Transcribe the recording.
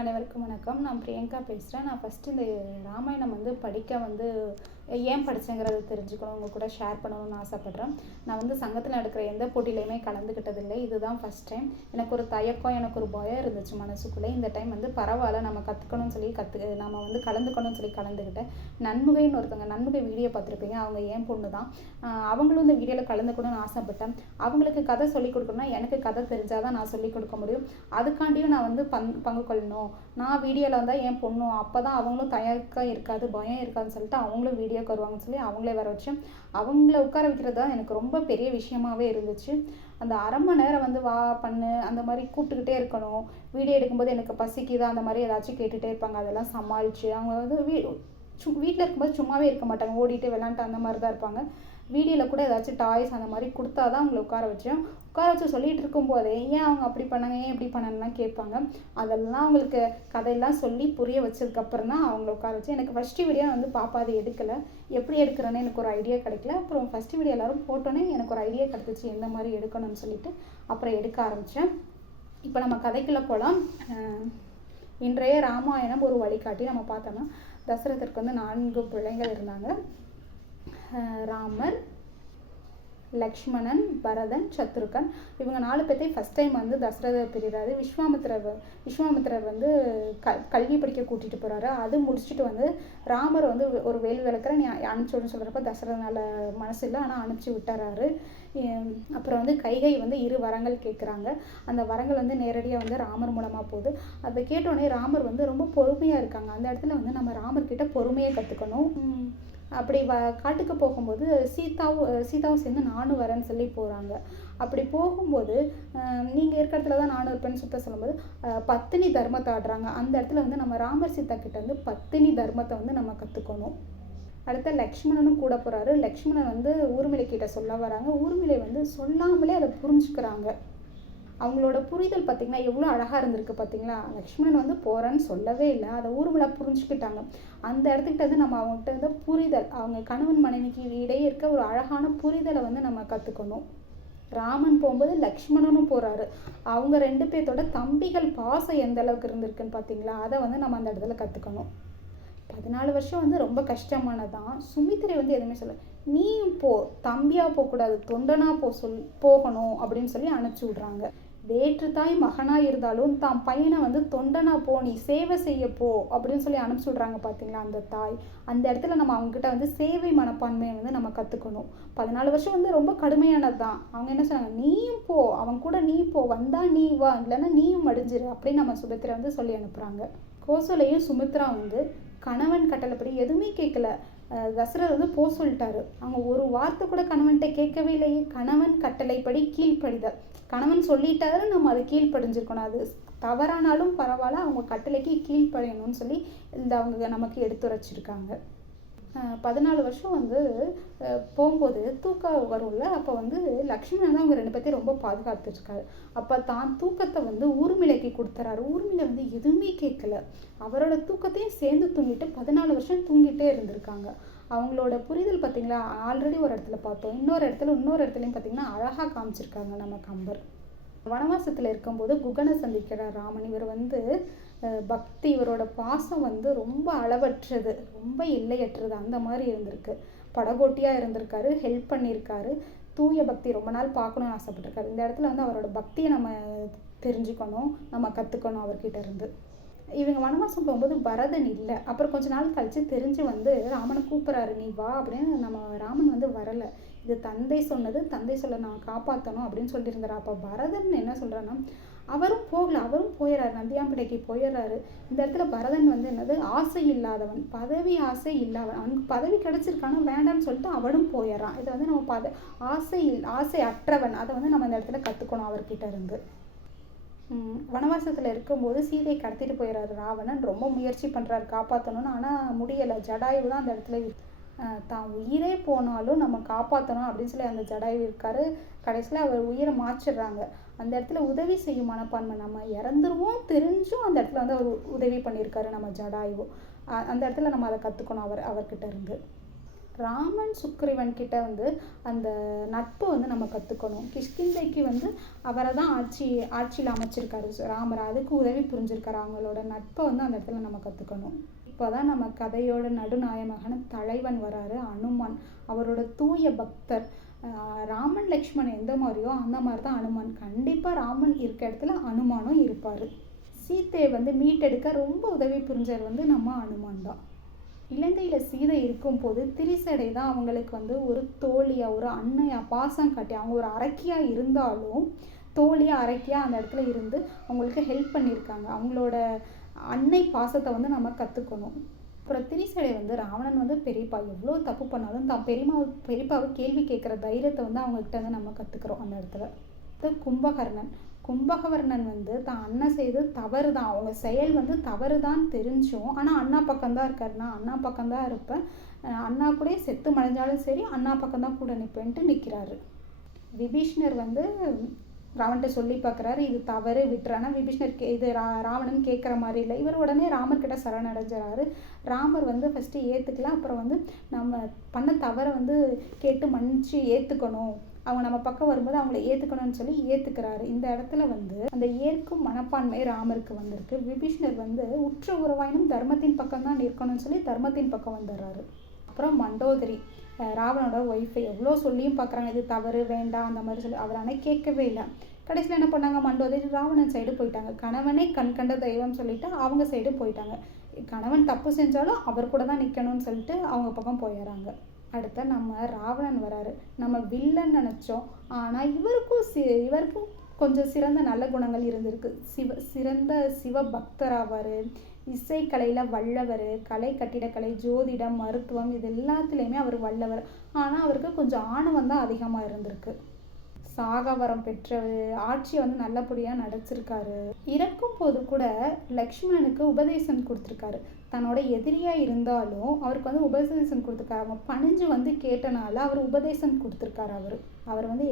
அனைவருக்கும் வணக்கம். நான் பிரியங்கா பேசுகிறேன். நான் ஃபஸ்ட்டு இந்த ராமாயணம் படிக்க ஏன் படித்தேங்கிறத தெரிஞ்சுக்கணும், உங்கள் கூட ஷேர் பண்ணணும்னு ஆசைப்பட்றேன். நான் சங்கத்தில் நடக்கிற எந்த போட்டியிலையுமே கலந்துக்கிட்டதில்லை. இதுதான் ஃபஸ்ட் டைம். எனக்கு ஒரு தயக்கம், எனக்கு ஒரு பயம் இருந்துச்சு மனசுக்குள்ளே. இந்த டைம் பரவாயில்ல, நம்ம கற்றுக்கணும்னு சொல்லி நம்ம கலந்துக்கணும்னு சொல்லி கலந்துக்கிட்டேன். நன்முகைன்னு ஒருத்தவங்க, நன்முகை வீடியோ பார்த்துருப்பீங்க, அவங்க என் பொண்ணு தான். அவங்களும் இந்த வீடியோவில் கலந்துக்கணும்னு ஆசைப்பட்டேன். அவங்களுக்கு கதை சொல்லிக் கொடுக்கணும்னா எனக்கு கதை தெரிஞ்சால் தான் நான் சொல்லிக் கொடுக்க முடியும். அதுக்காண்டியும் நான் பங்கு கொள்ளணும். நான் வீடியோவில் வந்தால் என் பொண்ணும், அப்போ தான் அவங்களும் தயக்கம் இருக்காது, பயம் இருக்காதுன்னு சொல்லிட்டு அவங்களும் வீடியோக்கு வருவாங்கன்னு சொல்லி அவங்களே வர வச்சேன். அவங்கள உட்கார வைக்கிறது தான் எனக்கு ரொம்ப பெரிய விஷயமாகவே இருந்துச்சு. அந்த அரை மணி நேரம் வா பண்ணு அந்த மாதிரி கூப்பிட்டுக்கிட்டே இருக்கணும். வீடியோ எடுக்கும்போது எனக்கு பசிக்குதா அந்த மாதிரி ஏதாச்சும் கேட்டுகிட்டே இருப்பாங்க. அதெல்லாம் சமாளித்து அவங்க வீட்டில் இருக்கும்போது சும்மாவே இருக்க மாட்டாங்க, ஓடிட்டு விளாண்டுட்டு அந்த மாதிரி தான் இருப்பாங்க. வீடியோவில் கூட ஏதாச்சும் டாய்ஸ் அந்த மாதிரி கொடுத்தா தான் அவங்கள உட்கார வச்சு சொல்லிகிட்டு இருக்கும்போதே ஏன் அவங்க அப்படி பண்ணாங்க, ஏன் இப்படி பண்ணாங்கலாம் கேட்பாங்க. அதெல்லாம் அவங்களுக்கு கதையெல்லாம் சொல்லி புரிய வச்சதுக்கப்புறம் தான் அவங்கள உட்கார வச்சு. எனக்கு ஃபஸ்ட்டு வீடியோ பாப்பா அதை எடுக்கலை, எப்படி எடுக்கிறேன்னு எனக்கு ஒரு ஐடியா கிடைக்கல. அப்புறம் ஃபஸ்ட்டு வீடியோ எல்லோரும் போட்டோன்னே எனக்கு ஒரு ஐடியா கிடச்சிச்சு எந்த மாதிரி எடுக்கணும்னு சொல்லிட்டு அப்புறம் எடுக்க ஆரம்பித்தேன். இப்போ நம்ம கதைக்குள்ளே போகலாம். இன்றைய ராமாயணம் ஒரு வழிகாட்டி. நம்ம பார்த்தோம்னா தசரதற்கு 4 பிள்ளைகள் இருந்தாங்க. ராமர், லக்ஷ்மணன், பரதன், சத்ருகன். இவங்க 4 பேர்த்தையும் ஃபஸ்ட் டைம் தசரதர் பிரிகிறாரு. விஸ்வாமித்திரர் கல்வி படிக்க கூட்டிகிட்டு போகிறாரு. அது முடிச்சுட்டு ராமர் ஒரு வேல் விளக்கிற நீ அனுப்பிச்சுன்னு சொல்கிறப்ப தசரதனால மனசு இல்லை, ஆனால் அனுப்பிச்சி விட்டுறாரு. அப்புறம் கைகை 2 வரங்கள் கேட்குறாங்க. அந்த வரங்கள் நேரடியாக ராமர் மூலமாக போகுது. அதை கேட்டோடனே ராமர் ரொம்ப பொறுமையாக இருக்காங்க. அந்த இடத்துல நம்ம ராமர்கிட்ட பொறுமையை கற்றுக்கணும். அப்படி காட்டுக்கு போகும்போது சீதாவும் சேர்ந்து நானும் வரேன்னு சொல்லி போகிறாங்க. அப்படி போகும்போது நீங்கள் இருக்கிற இடத்துல தான் நானும் இருப்பேன்னு சொல்லும்போது பத்தினி தர்மத்தை ஆடுறாங்க. அந்த இடத்துல நம்ம ராமர் சீதா கிட்ட பத்தினி தர்மத்தை நம்ம கற்றுக்கணும். அடுத்த லக்ஷ்மணனும் கூட போகிறாரு. லக்ஷ்மணன் ஊர்மிளை கிட்ட சொல்ல வராங்க. ஊர்மிளை சொல்லாமலே அதை புரிஞ்சுக்கிறாங்க. அவங்களோட புரிதல் பார்த்திங்கன்னா எவ்வளோ அழகாக இருந்திருக்கு பார்த்திங்களா. லக்ஷ்மணன் போகிறேன்னு சொல்லவே இல்லை, அதை ஊர்மிளை புரிஞ்சுக்கிட்டாங்க. அந்த இடத்துக்கிட்ட நம்ம அவங்ககிட்ட புரிதல், அவங்க கணவன் மனைவிக்கு இடையே இருக்க ஒரு அழகான புரிதலை நம்ம கற்றுக்கணும். ராமன் போகும்போது லக்ஷ்மணனும் போகிறாரு. அவங்க 2 பேர்த்தோட தம்பிகள் பாசம் எந்த அளவுக்கு இருந்திருக்குன்னு பார்த்தீங்களா. அதை நம்ம அந்த இடத்துல கற்றுக்கணும். 14 வருஷம் ரொம்ப கஷ்டமானதான். சுமித்திரை எதுவுமே சொல்ல, நீயும் போ, தம்பியா போகக்கூடாது, தொண்டனா போகணும் அப்படின்னு சொல்லி அனுப்பிச்சி விட்றாங்க. வேற்று தாய் மகனாக இருந்தாலும் தான் பையனை தொண்டனா போ, நீ சேவை செய்ய போ அப்படின்னு சொல்லி அனுப்பிச்சி விட்றாங்க பார்த்தீங்களா அந்த தாய். அந்த இடத்துல நம்ம அவங்ககிட்ட சேவை மனப்பான்மையை நம்ம கற்றுக்கணும். 14 வருஷம் ரொம்ப கடுமையானது தான். அவங்க என்ன சொன்னாங்க, நீயும் போ, அவங்க கூட நீ போ, வந்தா நீ வா, இல்லைன்னா நீயும் மடிஞ்சிரு அப்படின்னு நம்ம சுமித்திரை சொல்லி அனுப்புகிறாங்க. கோசலையும் சுமித்ரா கணவன் கட்டளைப்படி எதுவுமே கேட்கல. தசரதர் போ சொல்லிட்டாரு. அவங்க ஒரு வார்த்தை கூட கணவன்கிட்ட கேட்கவே இல்லையே. கணவன் கட்டளைப்படி கீழ்ப்படிதல். கணவன் சொல்லிட்டாரு, நம்ம அதை கீழ்ப்படிஞ்சிருக்கணும். அது தவறானாலும் பரவாயில்ல, அவங்க கட்டளைக்கு கீழ்ப்படியணும்னு சொல்லி அவங்க நமக்கு எடுத்துரைச்சிருக்காங்க. 14 வருஷம் போகும்போது தூக்கம் வரும்ல, அப்போ லக்ஷ்மணன் அவங்க 2 பேர்த்தையும் ரொம்ப பாதுகாத்துருக்காரு. அப்போ தான் தூக்கத்தை ஊர்மிளைக்கு கொடுத்துறாரு. ஊர்மிளை எதுவுமே கேட்கல. அவரோட தூக்கத்தையும் சேர்ந்து தூங்கிட்டு 14 வருஷம் தூங்கிட்டே இருந்திருக்காங்க. அவங்களோட புரிதல் பார்த்தீங்களா, ஆல்ரெடி ஒரு இடத்துல பார்த்தோம். இன்னொரு இடத்துலையும் பார்த்தீங்கன்னா அழகாக காமிச்சிருக்காங்க நம்ம கம்பர். வனவாசத்தில் இருக்கும்போது குகனை சந்திக்கிறார் ராமன். இவர் பக்தி, இவரோட பாசம் ரொம்ப அளவற்றது, ரொம்ப எல்லையற்றது, அந்த மாதிரி இருந்திருக்கு. படகோட்டியாக இருந்திருக்காரு, ஹெல்ப் பண்ணியிருக்காரு, தூய பக்தி ரொம்ப நாள் பார்க்கணும்னு ஆசைப்பட்டிருக்காரு. இந்த இடத்துல அவரோட பக்தியை நம்ம தெரிஞ்சுக்கணும், நம்ம கற்றுக்கணும் அவர்கிட்ட இருந்து. இவங்க வனவாசம் போகும்போது பரதன் இல்லை. அப்புறம் கொஞ்ச நாள் கழித்து தெரிஞ்சு ராமனை கூப்பிட்றாரு, நீ வா அப்படின்னு. நம்ம ராமன் வரலை. இது தந்தை சொன்னது, தந்தை சொல்ல நான் காப்பாற்றணும் அப்படின்னு சொல்லியிருந்தாரு. அப்போ பரதன் என்ன சொல்கிறான்னா, அவரும் போகல, அவரும் போயிடுறாரு, நந்தியாம்படைக்கு போயிடுறாரு. இந்த இடத்துல பரதன் என்னது, ஆசை இல்லாதவன், பதவி ஆசை இல்லாதவன். அவனுக்கு பதவி கிடச்சிருக்கானா வேண்டான்னு சொல்லிட்டு அவனும் போயிடுறான். இதை நம்ம ஆசை அற்றவன். அதை நம்ம இந்த இடத்துல கற்றுக்கணும் அவர்கிட்ட இருந்து. வனவாசத்தில் இருக்கும்போது சீதையை கடத்திட்டு போயிடுறாரு ராவணன். ரொம்ப முயற்சி பண்ணுறாரு காப்பாற்றணும்னு, ஆனால் முடியலை. ஜடாயு தான் அந்த இடத்துல தான் உயிரே போனாலும் நம்ம காப்பாற்றணும் அப்படின்னு சொல்லி அந்த ஜடாயு இருக்காரு. கடைசியில் அவர் உயிரை மாற்றிடுறாங்க. அந்த இடத்துல உதவி செய்யும் மனப்பான்மை, நம்ம இறந்துருவோம் தெரிஞ்சும் அந்த இடத்துல அவர் உதவி பண்ணியிருக்காரு நம்ம ஜடாயு. அந்த இடத்துல நம்ம அதை கற்றுக்கணும் அவர்கிட்ட இருந்து. ராமன் சுக்ரீவன் கிட்ட வந்து அந்த நட்பு வந்து நம்ம கற்றுக்கணும். கிஷ்கிந்தைக்கு வந்து அவரை தான் ஆட்சியில் அமைச்சிருக்காரு ராமர், அதுக்கு உதவி புரிஞ்சிருக்காரு. அவங்களோட நட்பை வந்து அந்த இடத்துல நம்ம கற்றுக்கணும். இப்போ தான் நம்ம கதையோட நடுநாயகமான தலைவன் வராரு, அனுமான். அவரோட தூய பக்தர். ராமன் லக்ஷ்மணன் எந்த மாதிரியோ அந்த மாதிரி தான் அனுமான். கண்டிப்பாக ராமன் இருக்க இடத்துல அனுமானும் இருப்பார். சீத்தையை வந்து மீட்டெடுக்க ரொம்ப உதவி புரிஞ்சவர் வந்து நம்ம அனுமான் தான். இலங்கையில் சீதை இருக்கும்போது திரிசடை தான் அவங்களுக்கு வந்து ஒரு தோழியாக, ஒரு அன்னையாக, பாசம் காட்டி, அவங்க ஒரு அரக்கியாக இருந்தாலும் தோழியாக அரக்கியாக அந்த இடத்துல இருந்து அவங்களுக்கு ஹெல்ப் பண்ணியிருக்காங்க. அவங்களோட அன்னை பாசத்தை வந்து நம்ம கற்றுக்கணும். அப்புறம் திரிசடை வந்து ராவணன் வந்து பெரியப்பா எவ்வளோ தப்பு பண்ணாலும் தான் பெரியப்பாவை கேள்வி கேட்குற தைரியத்தை வந்து அவங்ககிட்ட வந்து நம்ம கற்றுக்குறோம் அந்த இடத்துல. கும்பகர்ணன் வந்து தான் அண்ணன் செய்து தவறு தான், அவங்க செயல் வந்து தவறு தான் தெரிஞ்சும் ஆனால் அண்ணா பக்கம்தான் இருக்காரு. நான் அண்ணா பக்கம்தான் இருப்பேன், அண்ணா கூட செத்து மறைஞ்சாலும் சரி அண்ணா பக்கம்தான் கூட நிற்பேன்ட்டு நிற்கிறாரு. விபீஷ்ணர் வந்து ராவன்கிட்ட சொல்லி பார்க்குறாரு, இது தவறு விட்டுரு. ஆனால் விபீஷ்ணர் இது ராவணன் கேட்குற மாதிரி இல்லை. இவர் உடனே ராமர்கிட்ட சரணடைஞ்சிறாரு. ராமர் வந்து ஃபஸ்ட்டு ஏற்றுக்கலாம், அப்புறம் வந்து நம்ம பண்ண தவறை வந்து கேட்டு மன்னிச்சு ஏற்றுக்கணும், அவங்க நம்ம பக்கம் வரும்போது அவங்கள ஏற்றுக்கணும்னு சொல்லி ஏற்றுக்கிறாரு. இந்த இடத்துல வந்து அந்த ஏற்கும் மனப்பான்மை ராமருக்கு வந்திருக்கு. விபீஷ்ணர் வந்து உற்ற உறவாயினும் தர்மத்தின் பக்கம் தான் நிற்கணும்னு சொல்லி தர்மத்தின் பக்கம் வந்துடுறாரு. அப்புறம் மண்டோதரி, ராவனோட ஒய்ஃபை எவ்வளோ சொல்லியும் பார்க்குறாங்க, இது தவறு வேண்டாம் அந்த மாதிரி சொல்லி. அவர் ஆனால் கேட்கவே இல்லை. கடைசியில் என்ன பண்ணாங்க, மண்டோதரி ராவணன் சைடு போயிட்டாங்க. கணவனே கண் கண்ட தெய்வம் சொல்லிட்டு அவங்க சைடு போயிட்டாங்க. கணவன் தப்பு செஞ்சாலும் அவர் கூட தான் நிற்கணும்னு சொல்லிட்டு அவங்க பக்கம் போயிடுறாங்க. அடுத்த நம்ம ராவணன் வராரு. நம்ம வில்லன் நினச்சோம், ஆனால் இவருக்கும் கொஞ்சம் சிறந்த நல்ல குணங்கள் இருந்திருக்கு. சிறந்த சிவ பக்தராவார், இசைக்கலையில் வல்லவர், கலை, கட்டிடக்கலை, ஜோதிடம், மருத்துவம், இது எல்லாத்துலேயுமே அவர் வல்லவர். ஆனால் அவருக்கு கொஞ்சம் ஆணவம் தான் அதிகமாக இருந்திருக்கு. சாகவரம் பெற்றவர், ஆட்சியை வந்து நல்லபடியாக நடச்சிருக்காரு. இறக்கும் போது கூட லக்ஷ்மணனுக்கு உபதேசம் கொடுத்துருக்காரு. தன்னோட எதிரியாக இருந்தாலும் அவருக்கு வந்து உபதேசம் கொடுத்துருக்காரு. அவங்க பணிஞ்சு வந்து கேட்டனால அவர் உபதேசம் கொடுத்துருக்காரு. அவர் வந்து